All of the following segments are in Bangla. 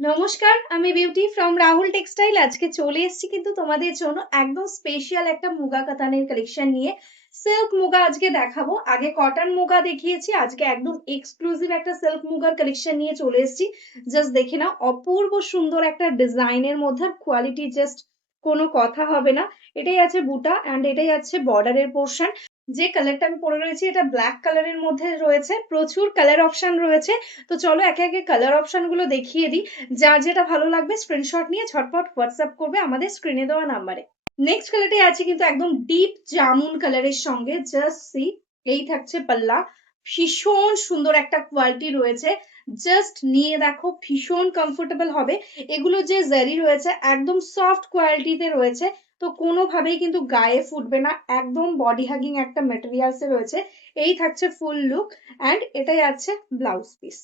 নমস্কার, আমি বিউটি ফ্রম রাহুল টেক্সটাইল। আজকে চলে এসেছি কিন্তু তোমাদের জন্য একদম স্পেশাল একটা মুগা কাতানের কালেকশন নিয়ে। সিল্ক মুগা আজকে দেখাবো। আগে কটন মুগা দেখিয়েছি, আজকে একদম এক্সক্লুসিভ একটা সিল্ক মুগার কালেকশন নিয়ে চলে এসেছি। জাস্ট দেখে নাও, অপূর্ব সুন্দর একটা ডিজাইনের মধ্যে, কোয়ালিটি জাস্ট কোনো কথা হবে না। এটাই আছে বুটা অ্যান্ড এটাই আছে বর্ডারের পোর্শন। যে কালারটা আমি পরে রয়েছি এটা ব্ল্যাক কালারের মধ্যে রয়েছে, প্রচুর কালার অপশন রয়েছে। তো চলো একে একে কালার অপশন গুলো দেখিয়ে দিই। যার যেটা ভালো লাগবে স্ক্রিনশট নিয়ে ঝটপট হোয়াটসঅ্যাপ করবে আমাদের স্ক্রিনে দেওয়া নাম্বারে। নেক্সট কালারটাই আছে কিন্তু একদম ডিপ জামুন কালারের সঙ্গে, জাস্ট সি। এই থাকছে পাল্লা, ভীষণ সুন্দর একটা কোয়ালিটি রয়েছে। জাস্ট নিয়ে দেখো, ভীষণ কমফোর্টেবল হবে। এগুলো যে জারি রয়েছে একদম সফট কোয়ালিটিতে রয়েছে, তো কোনোভাবেই কিন্তু গায়ে ফুটবে না, একদম বডি হাগিং একটা মেটেরিয়ালসে রয়েছে। এই থাকছে ফুল লুক অ্যান্ড এটাই আছে ব্লাউজ পিস।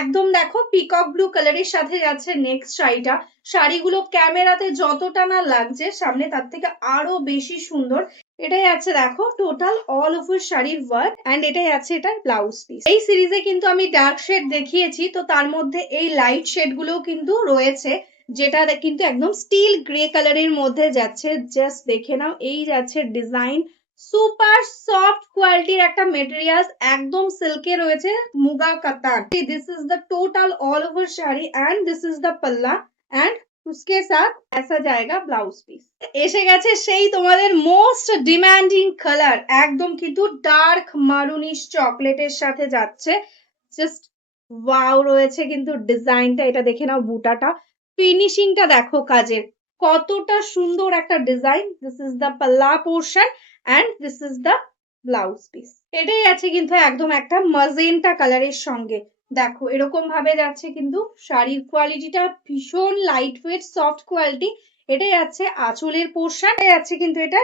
একদম দেখো পিকক ব্লু কালারের সাথে যাচ্ছে নেক্সট শাড়িটা। শাড়িগুলো ক্যামেরাতে যতটা না লাগছে সামনে তার থেকে আরো বেশি সুন্দর। এটাই আছে দেখো টোটাল অল ওভার শাড়ির ওয়ার্ক অ্যান্ড এটাই আছে এটার ব্লাউজ পিস। এই সিরিজে কিন্তু আমি ডার্ক শেড দেখিয়েছি, তো তার মধ্যে এই লাইট শেড গুলোও কিন্তু রয়েছে, যেটা কিন্তু একদম স্টিল গ্রে কালারের মধ্যে যাচ্ছে। জাস্ট দেখে নাও, এই যাচ্ছে ডিজাইন। সুপার সফট কোয়ালিটির একটা মেটেরিয়াল, একদম সিল্কে রয়েছে, মুগা কাতান। This is the total all over sari and this is the पल्ला एंड उसके साथ ऐसा जाएगा ব্লাউজ পিস। এসে গেছে সেই তোমাদের মোস্ট ডিমান্ডিং কালার, একদম কিন্তু ডার্ক মারুনিশ চকলেটের সাথে যাচ্ছে। জাস্ট ওয়াও রয়েছে কিন্তু ডিজাইনটা, এটা দেখে নাও, বুটাটা ফিনিশিংটা দেখো কাজের, কতটা সুন্দর একটা ডিজাইন। দিস ইজ দ্য পাল্লা portion and this is the blouse piece. এটাই আছে কিন্তু একদম একটা মাজেন্টা কালারের সঙ্গে। দেখো এরকম ভাবে যাচ্ছে কিন্তু শাড়ির কোয়ালিটিটা ভীষণ লাইট ওয়েট সফট কোয়ালিটি। এটাই আছে আঁচলের পোর্শন, এটাই আছে কিন্তু এটা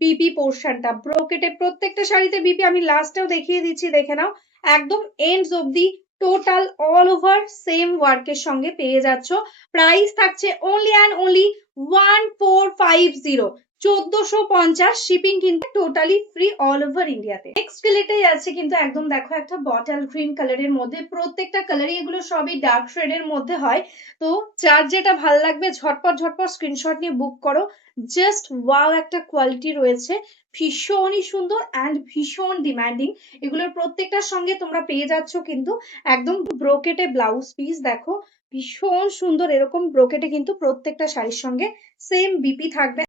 বিপি পোর্শনটা ব্রোকেটে। প্রত্যেকটা শাড়িতে বিপি আমি লাস্টেও দেখিয়ে দিচ্ছি, দেখে নাও। একদম এন্ডস অব্দি টোটাল অল ওভার সেম ওয়ার্কের সঙ্গে পেয়ে যাচ্ছ। প্রাইস থাকছে অনলি অ্যান্ড অনলি 1450, 1450। শিপিং কিন্তু টোটালি ফ্রি অল ওভার ইন্ডিয়াতে। নেক্সট কালারটাই আছে কিন্তু একদম দেখো একটা বটল গ্রিন কালারের মধ্যে। প্রত্যেকটা কালারই এগুলো সবই ডার্ক শেডের মধ্যে হয়, তো যার যেটা ভালো লাগবে ঝটপট ঝটপট স্ক্রিনশট নিয়ে বুক করো। জাস্ট ওয়াও একটা কোয়ালিটি রয়েছে, ভীষণই সুন্দর অ্যান্ড ভীষণ ডিমান্ডিং। এগুলোর প্রত্যেকটার সঙ্গে তোমরা পেয়ে যাচ্ছ কিন্তু একদম ব্রোকেটে ব্লাউজ পিস। দেখো ভীষণ সুন্দর, এরকম ব্রোকেটে কিন্তু প্রত্যেকটা শাড়ির সঙ্গে সেম বিপি থাকবে।